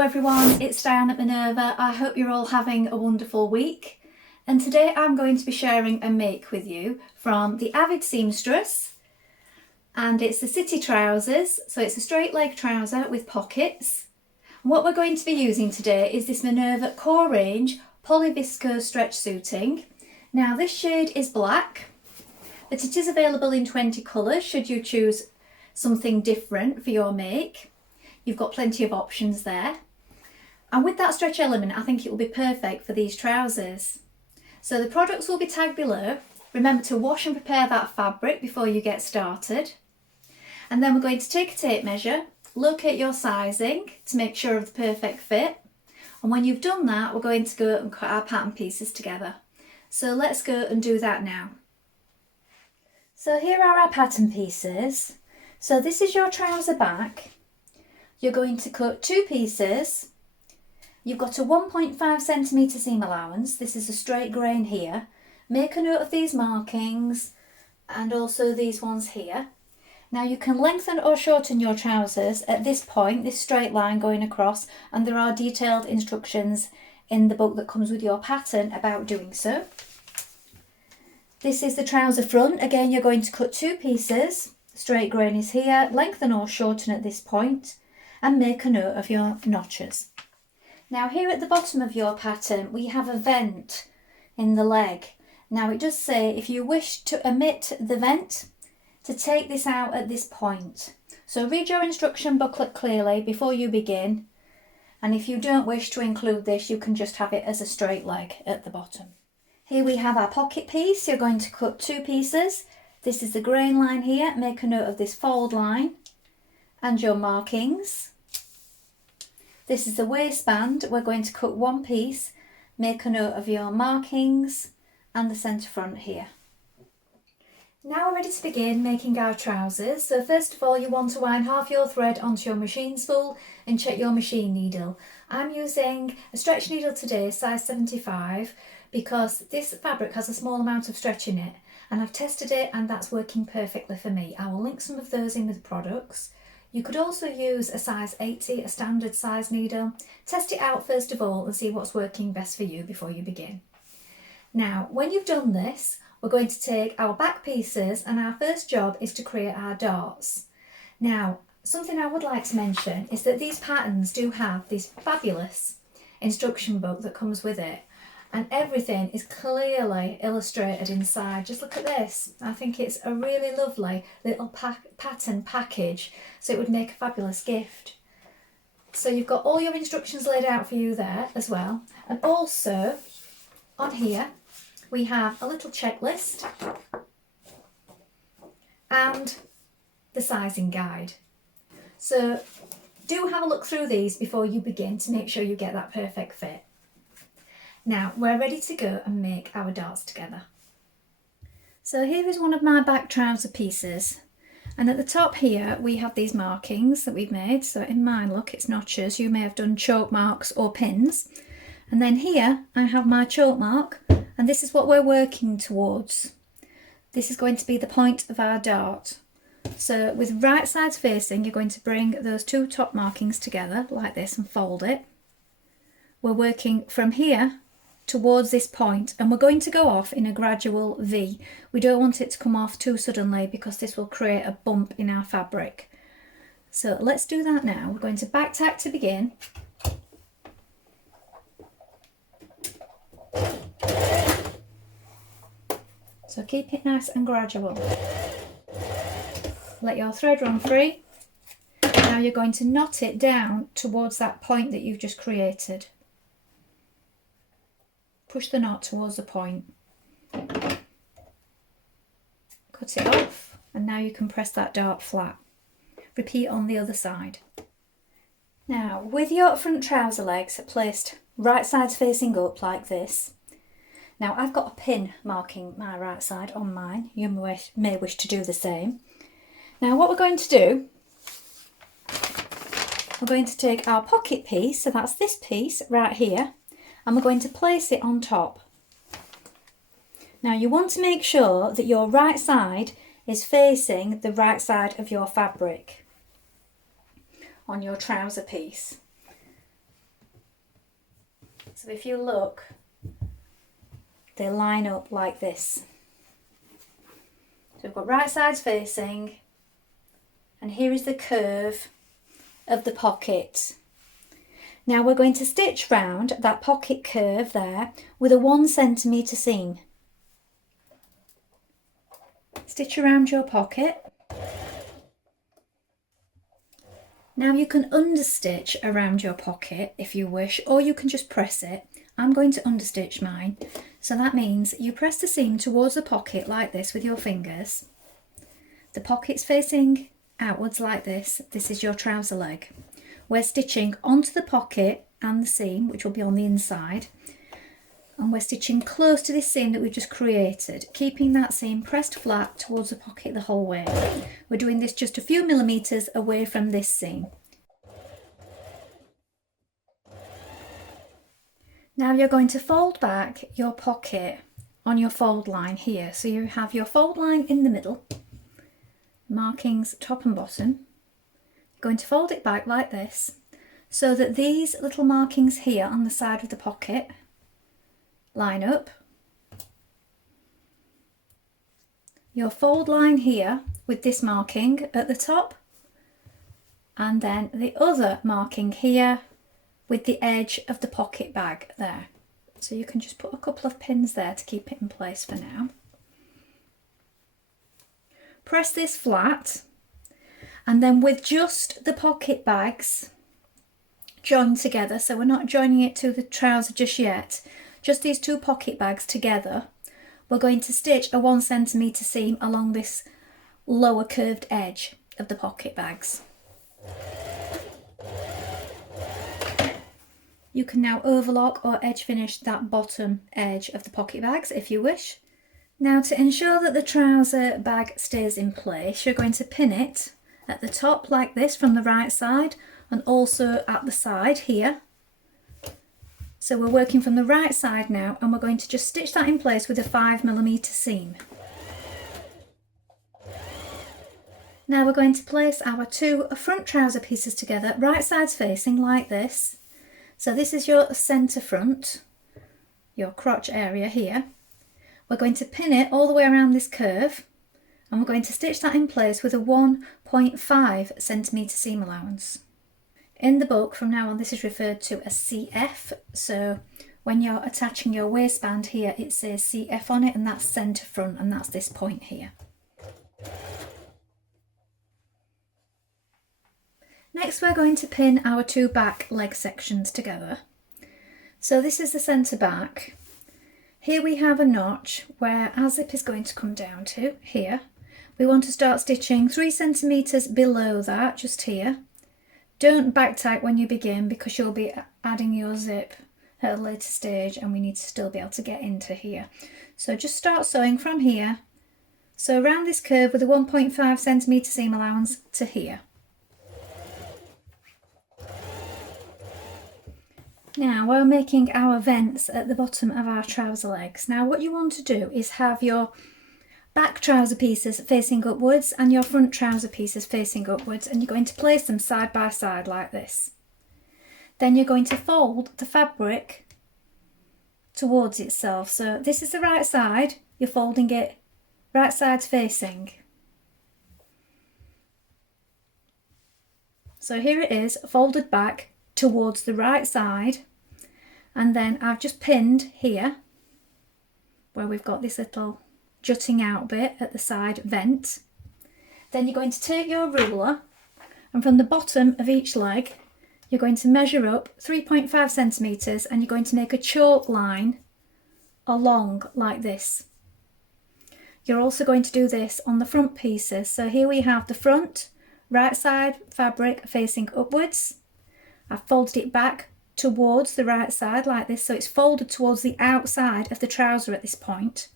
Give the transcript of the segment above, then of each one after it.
Hello everyone, it's Dianne at Minerva. I hope you're all having a wonderful week. And today I'm going to be sharing a make with you from the Avid Seamstress. And it's the City trousers, so it's a straight leg trouser with pockets. And what we're going to be using today is this Minerva Core Range Polyvisco Stretch Suiting. Now this shade is black, but it is available in 20 colours should you choose something different for your make. You've got plenty of options there. And with that stretch element, I think it will be perfect for these trousers. So the products will be tagged below. Remember to wash and prepare that fabric before you get started. And then we're going to take a tape measure, locate your sizing to make sure of the perfect fit. And when you've done that, we're going to go and cut our pattern pieces together. So let's go and do that now. So here are our pattern pieces. So this is your trouser back. You're going to cut two pieces. You've got a 1.5 centimetre seam allowance. This is a straight grain here. Make a note of these markings and also these ones here. Now you can lengthen or shorten your trousers at this point, this straight line going across, and there are detailed instructions in the book that comes with your pattern about doing so. This is the trouser front. Again, you're going to cut two pieces. Straight grain is here. Lengthen or shorten at this point and make a note of your notches. Now here at the bottom of your pattern we have a vent in the leg. Now it does say if you wish to omit the vent, to take this out at this point. So read your instruction booklet clearly before you begin, and if you don't wish to include this you can just have it as a straight leg at the bottom. Here we have our pocket piece. You're going to cut two pieces. This is the grain line here. Make a note of this fold line and your markings. This is the waistband. We're going to cut one piece. Make a note of your markings and the centre front here. Now we're ready to begin making our trousers. So first of all you want to wind half your thread onto your machine spool and check your machine needle. I'm using a stretch needle today, size 75, because this fabric has a small amount of stretch in it, and I've tested it and that's working perfectly for me. I will link some of those in with the products. You could also use a size 80, a standard size needle. Test it out first of all and see what's working best for you before you begin. Now, when you've done this, we're going to take our back pieces and our first job is to create our darts. Now, something I would like to mention is that these patterns do have this fabulous instruction book that comes with it. And everything is clearly illustrated inside. Just look at this. I think it's a really lovely little pattern package, so it would make a fabulous gift. So you've got all your instructions laid out for you there as well. And also on here we have a little checklist and the sizing guide. So do have a look through these before you begin to make sure you get that perfect fit. Now we're ready to go and make our darts together. So here is one of my back trouser pieces, and at the top here we have these markings that we've made. So in mine, look, it's notches. You may have done chalk marks or pins. And then here I have my chalk mark, and this is what we're working towards. This is going to be the point of our dart. So with right sides facing, you're going to bring those two top markings together like this and fold it. We're working from here towards this point, and we're going to go off in a gradual V. We don't want it to come off too suddenly because this will create a bump in our fabric. So let's do that now. We're going to back tack to begin. So keep it nice and gradual. Let your thread run free. Now you're going to knot it down towards that point that you've just created. Push the knot towards the point. Cut it off, and now you can press that dart flat. Repeat on the other side. Now, with your front trouser legs placed right sides facing up like this. Now I've got a pin marking my right side on mine. You may wish to do the same. Now what we're going to do, we're going to take our pocket piece, so that's this piece right here, and we're going to place it on top. Now you want to make sure that your right side is facing the right side of your fabric on your trouser piece. So if you look, they line up like this. So we've got right sides facing, and here is the curve of the pocket. Now we're going to stitch round that pocket curve there with a 1 centimetre seam. Stitch around your pocket. Now you can understitch around your pocket if you wish, or you can just press it. I'm going to understitch mine. So that means you press the seam towards the pocket like this with your fingers. The pocket's facing outwards like this. This is your trouser leg. We're stitching onto the pocket and the seam, which will be on the inside. And we're stitching close to this seam that we've just created, keeping that seam pressed flat towards the pocket the whole way. We're doing this just a few millimetres away from this seam. Now you're going to fold back your pocket on your fold line here. So you have your fold line in the middle, markings top and bottom. You're going to fold it back like this, so that these little markings here on the side of the pocket line up. Your fold line here with this marking at the top, and then the other marking here with the edge of the pocket bag there. So you can just put a couple of pins there to keep it in place for now. Press this flat, and then with just the pocket bags joined together, so we're not joining it to the trouser just yet, just these two pocket bags together, we're going to stitch a 1 centimetre seam along this lower curved edge of the pocket bags. You can now overlock or edge finish that bottom edge of the pocket bags if you wish. Now, to ensure that the trouser bag stays in place, you're going to pin it at the top like this from the right side, and also at the side here. So we're working from the right side now, and we're going to just stitch that in place with a 5mm seam. Now we're going to place our two front trouser pieces together, right sides facing like this. So this is your centre front, your crotch area here. We're going to pin it all the way around this curve, and we're going to stitch that in place with a 1.5 centimetre seam allowance. In the book, from now on, this is referred to as CF. So when you're attaching your waistband here, it says CF on it, and that's centre front, and that's this point here. Next, we're going to pin our two back leg sections together. So this is the centre back. Here we have a notch where our zip is going to come down to here. We want to start stitching 3 centimetres below that, just here. Don't back tight when you begin, because you'll be adding your zip at a later stage, and we need to still be able to get into here. So just start sewing from here. So around this curve with a 1.5 centimetre seam allowance to here. Now we're making our vents at the bottom of our trouser legs. Now what you want to do is have your back trouser pieces facing upwards and your front trouser pieces facing upwards, and you're going to place them side by side like this. Then you're going to fold the fabric towards itself. So this is the right side, you're folding it right sides facing. So here it is, folded back towards the right side, and then I've just pinned here where we've got this little jutting out bit at the side vent. Then you're going to take your ruler, and from the bottom of each leg you're going to measure up 3.5 centimetres, and you're going to make a chalk line along like this. You're also going to do this on the front pieces. So here we have the front right side fabric facing upwards. I've folded it back towards the right side like this, so it's folded towards the outside of the trouser at this point.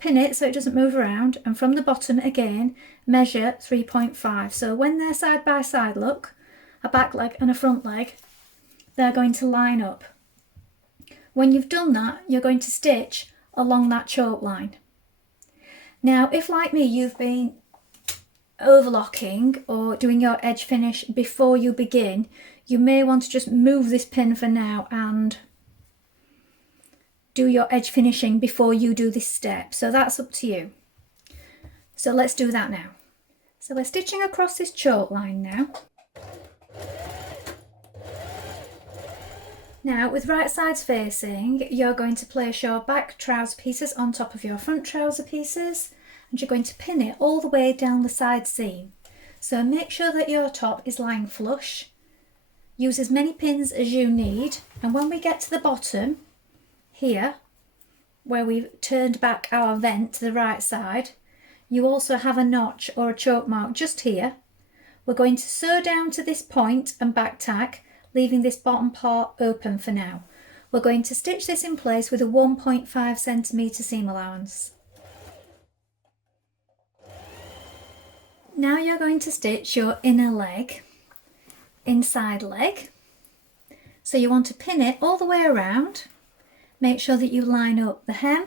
Pin it so it doesn't move around, and from the bottom again measure 3.5. So when they're side by side, look, a back leg and a front leg, they're going to line up. When you've done that, you're going to stitch along that chalk line. Now if, like me, you've been overlocking or doing your edge finish before you begin, you may want to just move this pin for now and do your edge finishing before you do this step, so that's up to you. So let's do that now. So we're stitching across this choke line now. Now with right sides facing, you're going to place your back trouser pieces on top of your front trouser pieces, and you're going to pin it all the way down the side seam. So make sure that your top is lying flush. Use as many pins as you need, and when we get to the bottom here, where we've turned back our vent to the right side, you also have a notch or a choke mark just here. We're going to sew down to this point and back tack, leaving this bottom part open for now. We're going to stitch this in place with a 1.5 centimetre seam allowance. Now you're going to stitch your inner leg, inside leg. So you want to pin it all the way around. Make sure that you line up the hem,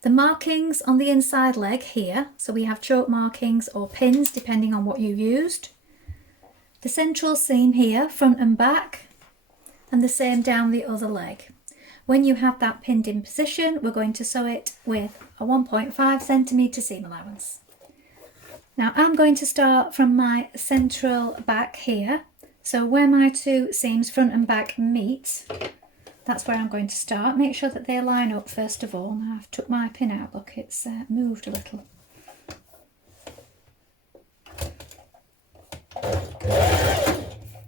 the markings on the inside leg here, so we have choke markings or pins depending on what you used. The central seam here, front and back, and the same down the other leg. When you have that pinned in position, we're going to sew it with a 1.5 centimetre seam allowance. Now I'm going to start from my central back here, so where my two seams front and back meet, that's where I'm going to start. Make sure that they line up first of all. Now I've took my pin out, look, it's moved a little.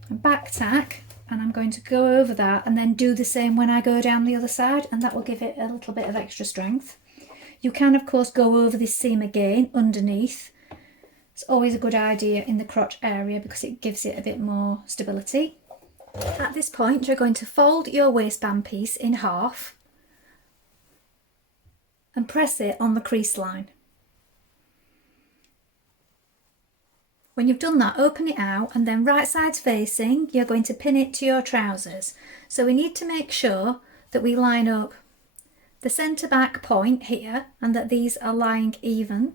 And back tack, and I'm going to go over that and then do the same when I go down the other side, and that will give it a little bit of extra strength. You can of course go over this seam again underneath. It's always a good idea in the crotch area because it gives it a bit more stability. At this point you're going to fold your waistband piece in half and press it on the crease line. When you've done that, open it out, and then right sides facing, you're going to pin it to your trousers. So we need to make sure that we line up the centre back point here and that these are lying even.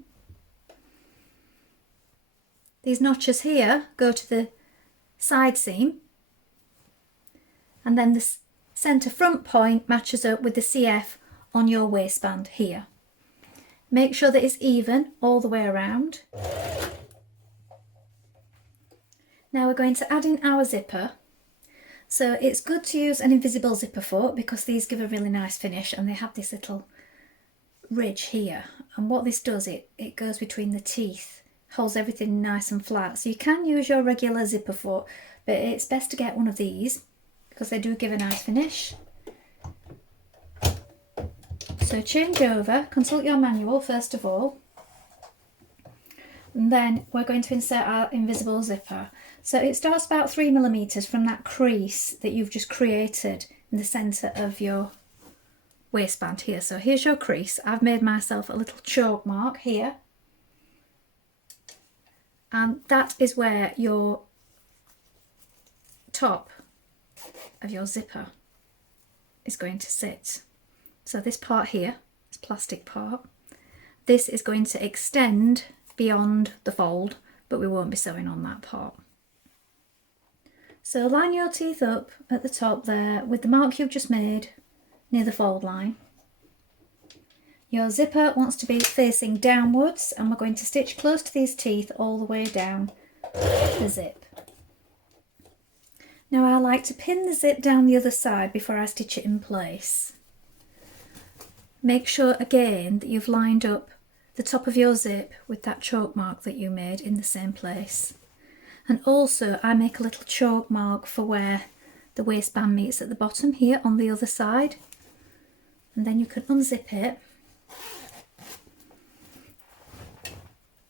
These notches here go to the side seam, and then the centre front point matches up with the CF on your waistband here. Make sure that it's even all the way around. Now we're going to add in our zipper. So it's good to use an invisible zipper fork because these give a really nice finish, and they have this little ridge here, and what this does, it goes between the teeth, holds everything nice and flat. So you can use your regular zipper fork, but it's best to get one of these because they do give a nice finish. So change over, consult your manual first of all, and then we're going to insert our invisible zipper. So it starts about 3mm from that crease that you've just created in the centre of your waistband here. So here's your crease. I've made myself a little choke mark here, and that is where your top of your zipper is going to sit. So this part here, this plastic part, this is going to extend beyond the fold, but we won't be sewing on that part. So line your teeth up at the top there with the mark you've just made near the fold line. Your zipper wants to be facing downwards, and we're going to stitch close to these teeth all the way down the zip. Now I like to pin the zip down the other side before I stitch it in place. Make sure again that you've lined up the top of your zip with that choke mark that you made in the same place. And also I make a little choke mark for where the waistband meets at the bottom here on the other side, and then you can unzip it,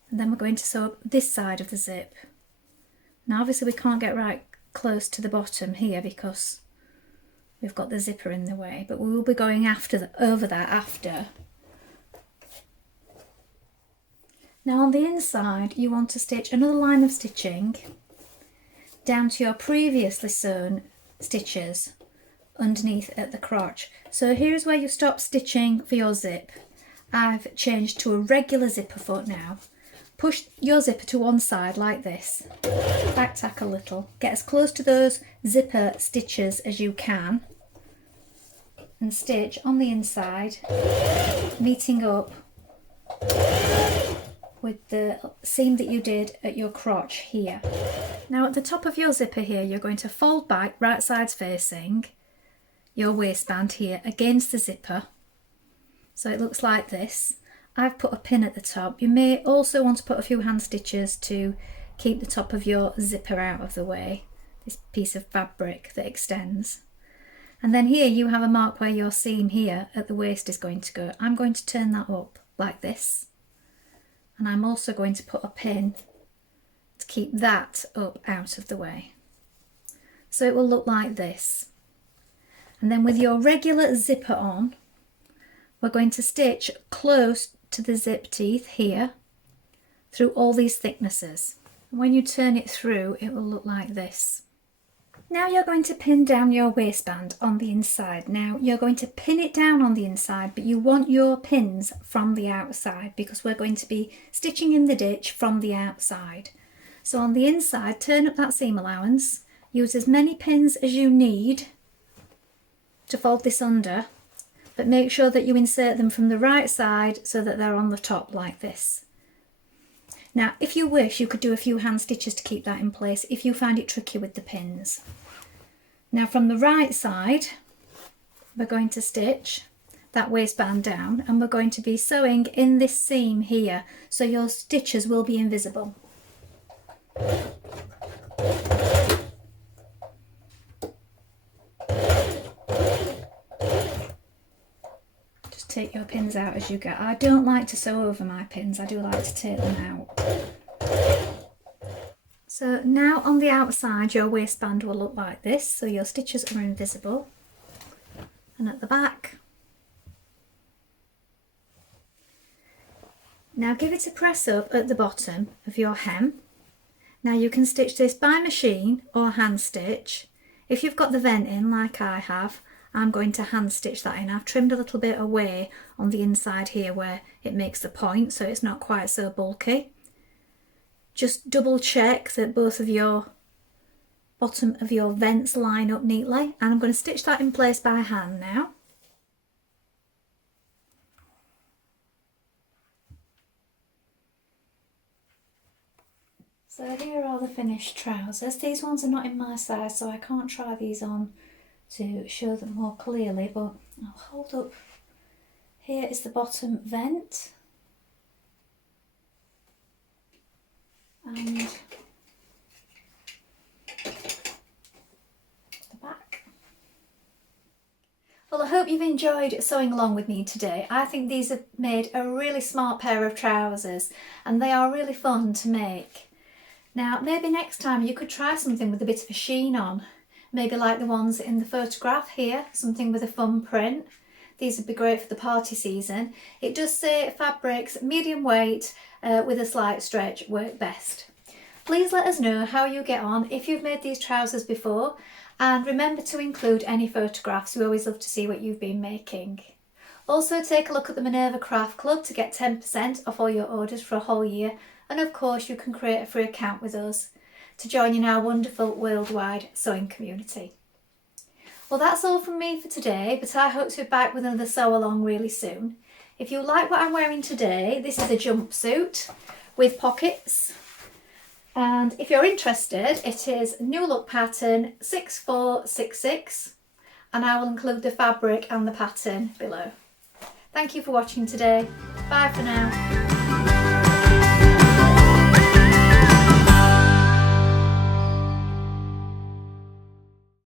and then we're going to sew up this side of the zip. Now obviously we can't get right close to the bottom here because we've got the zipper in the way, but we will be going over that after. Now on the inside you want to stitch another line of stitching down to your previously sewn stitches underneath at the crotch. So here's where you stop stitching for your zip. I've changed to a regular zipper foot now. Push your zipper to one side like this, back tack a little, get as close to those zipper stitches as you can, and stitch on the inside, meeting up with the seam that you did at your crotch here. Now at the top of your zipper here, you're going to fold back right sides facing your waistband here against the zipper. So it looks like this. I've put a pin at the top. You may also want to put a few hand stitches to keep the top of your zipper out of the way, this piece of fabric that extends. And then here you have a mark where your seam here at the waist is going to go. I'm going to turn that up like this. And I'm also going to put a pin to keep that up out of the way. So it will look like this. And then with your regular zipper on, we're going to stitch close to the zip teeth here through all these thicknesses. And when you turn it through, it will look like this. Now you're going to pin down your waistband on the inside. Now you're going to pin it down on the inside, but you want your pins from the outside because we're going to be stitching in the ditch from the outside. So on the inside, turn up that seam allowance, use as many pins as you need to fold this under, but make sure that you insert them from the right side so that they're on the top like this. Now, if you wish, you could do a few hand stitches to keep that in place if you find it tricky with the pins. Now from the right side, we're going to stitch that waistband down and we're going to be sewing in this seam here, so your stitches will be invisible. Just take your pins out as you go. I don't like to sew over my pins, I do like to take them out. So now on the outside your waistband will look like this, so your stitches are invisible. And at the back, now give it a press up at the bottom of your hem. Now you can stitch this by machine or hand stitch. If you've got the vent in like I have, I'm going to hand stitch that in. I've trimmed a little bit away on the inside here where it makes the point, so it's not quite so bulky. Just double check that both of your bottom of your vents line up neatly, and I'm going to stitch that in place by hand now. So here are the finished trousers. These ones are not in my size, so I can't try these on to show them more clearly, but I'll hold up. Here is the bottom vent. And the back. Well, I hope you've enjoyed sewing along with me today. I think these have made a really smart pair of trousers and they are really fun to make. Now maybe next time you could try something with a bit of a sheen on, maybe like the ones in the photograph here, something with a fun print. These would be great for the party season. It does say fabrics medium weight with a slight stretch work best. Please let us know how you get on if you've made these trousers before, and remember to include any photographs. We always love to see what you've been making. Also take a look at the Minerva Craft Club to get 10% off all your orders for a whole year, and of course you can create a free account with us to join in our wonderful worldwide sewing community. Well, that's all from me for today, but I hope to be back with another sew along really soon. If you like what I'm wearing today, this is a jumpsuit with pockets, and if you're interested, it is New Look pattern 6466, and I will include the fabric and the pattern below. Thank you for watching today. Bye for now.